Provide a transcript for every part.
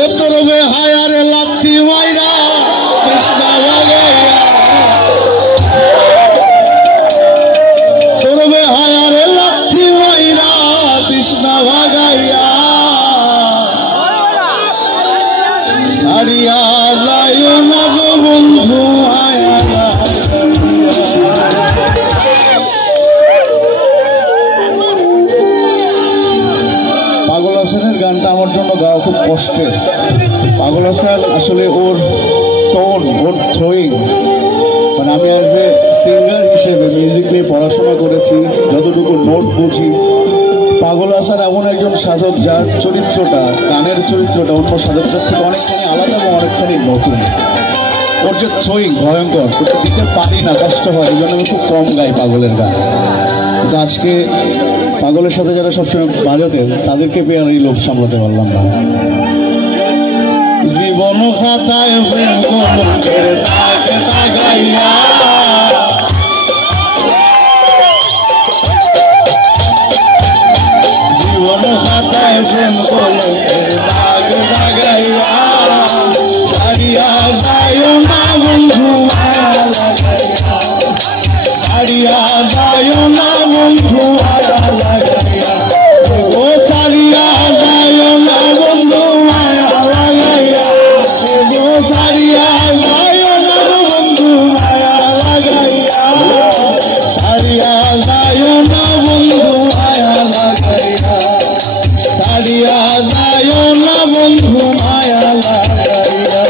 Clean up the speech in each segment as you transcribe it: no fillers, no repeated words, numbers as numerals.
ও করবে হায়ারে লাত্তি মাইরা কৃষ্ণা ভাগাইয়া করবে হায়ারে লাত্তি মাইরা কৃষ্ণা ভাগাইয়া সারিয়া যায় না গো বন্ধু আয়া পাগল হোসেনের গানটা আমার জন্য গাওয়া খুব কষ্টের। পাগল হোসেন আসলে ওর টোন, ওর থ্রোয়িং, মানে আমি অ্যাজ এ সিঙ্গার হিসেবে মিউজিক নিয়ে পড়াশোনা করেছি, যতটুকু নোট বুঝি। পাগল হোসেন এমন একজন সাধক যার চরিত্রটা, গানের চরিত্রটা অন্য সাধকদের থেকে অনেকখানি আলাদা এবং অনেকখানি নতুন। ওর যে থ্রোয়িং ভয়ঙ্কর, ওটা দিতে পারি না, কষ্ট হয়, এই জন্য আমি খুব কম গাই পাগলের গান। কিন্তু আজকে পাগলের সাথে যারা সবসময় বাজাতেন তাদেরকে পেয়ে আর এই লোভ সামলাতে পারলাম না। জীবন খাতায় প্রেম কলঙ্কের দাগ দাগাইয়া জীবন খাতায় প্রেম কলঙ্কের দাগ দাগাইয়া সারিয়া যায় না বন্ধু মায়া লাগাইয়া সারিয়া যায় না বন্ধু মায়া লাগাইয়া ও সারিয়া যায় না বন্ধু মায়া লাগাইয়া ও সারিয়া যায় না বন্ধু মায়া লাগাইয়া সারিয়া যায় না বন্ধু মায়া লাগাইয়া সারিয়া যায় না বন্ধু মায়া লাগাইয়া।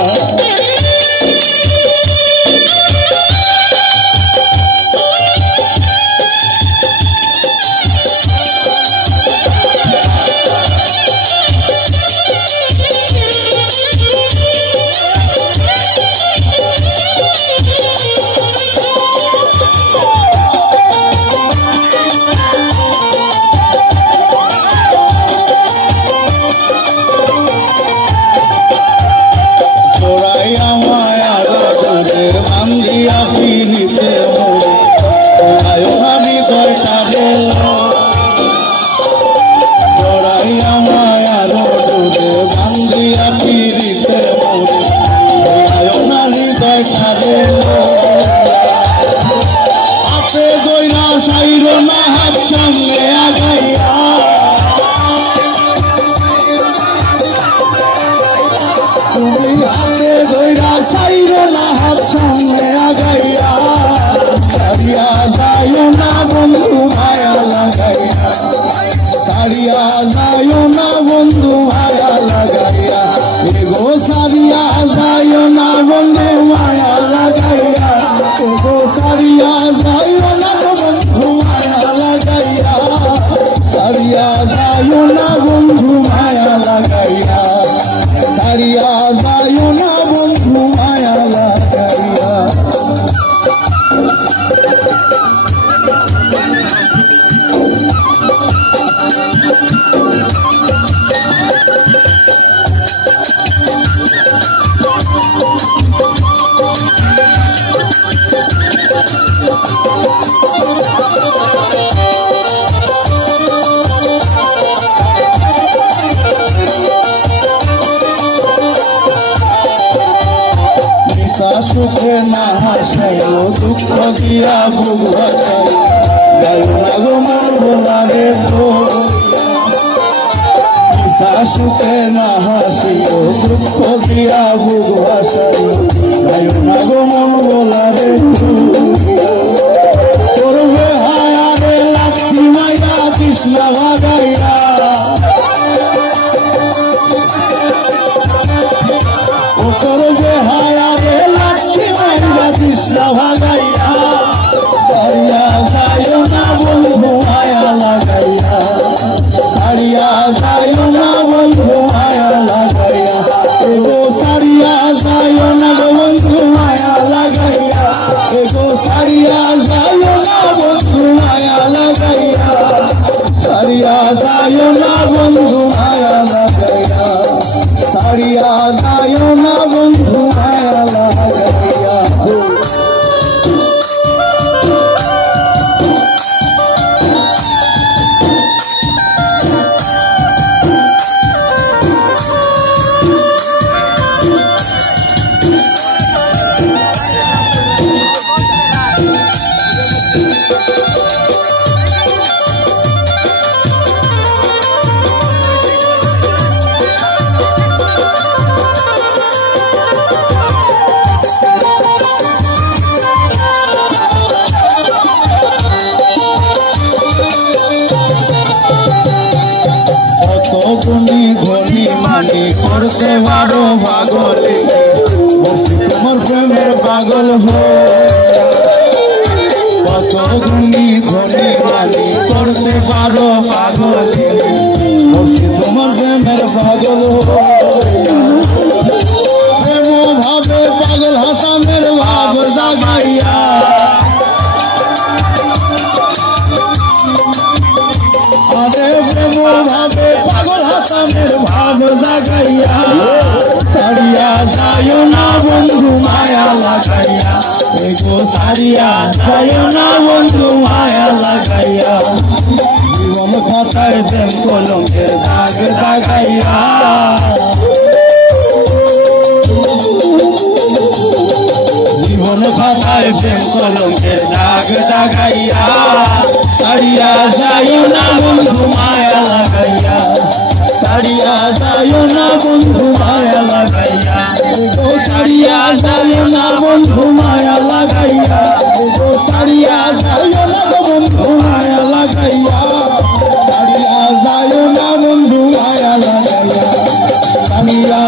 সুখে না হাসাই ও দুঃখ দিয়া বুক ভাসাই গাই না গো মন ভোলারে সুখে না হাসি ও দুঃখ দিয়া বুক ভাসাই গাই না গো মন ভোলারে করবে হায়ারে লাত্তি মাইরা কৃষ্ণা ভাগাইয়া ও করবে হায়ারে লাত্তি মাইরা কৃষ্ণা ভাগাইয়া সারিয়া যায় না বন্ধু মায়া লাগাইয়া সারিয়া যায় না বন্ধু মায়া লাগাইয়া এগো সারিয়া যায় না বন্ধু মায়া লাগাইয়া এগো সারিয়া যায় না বন্ধু মায়া লাগাইয়া সারিয়া যায় না বন্ধু মায়া লাগাইয়া সারিয়া যায় না বন্ধু মায়া লাগাইয়া। করতে পারো পাগলি বসে তোমার প্রেমের পাগল কত গুণী ধনী মানি করতে পারো পাগলি বসে তোমার প্রেমের পাগল প্রেম ভাবে পাগল হাসানের ভাব জাগাইয়া আরে প্রেম ভাবে পাগল হাসানের ভাব জাগাইয়া সারিয়া যায় না বন্ধু মায়া লাগাইয়া এগো সারিয়া যায় না বন্ধু মায়া লাগাইয়া জীবন খাতায় প্রেম কলঙ্কের দাগ দাগাইয়া জীবন খাতায় প্রেম কলঙ্কের দাগ দাগাইয়া সারিয়া যায় না বন্ধু মায়া লাগাইয়া সারিয়া যায় না বন্ধু মায়া লাগাইয়া গো সারিয়া যায় না বন্ধু মায়া লাগাইয়া গো সারিয়া যায় না বন্ধু মায়া লাগাইয়া সারিয়া যায় না বন্ধু মায়া লাগাইয়া সারিয়া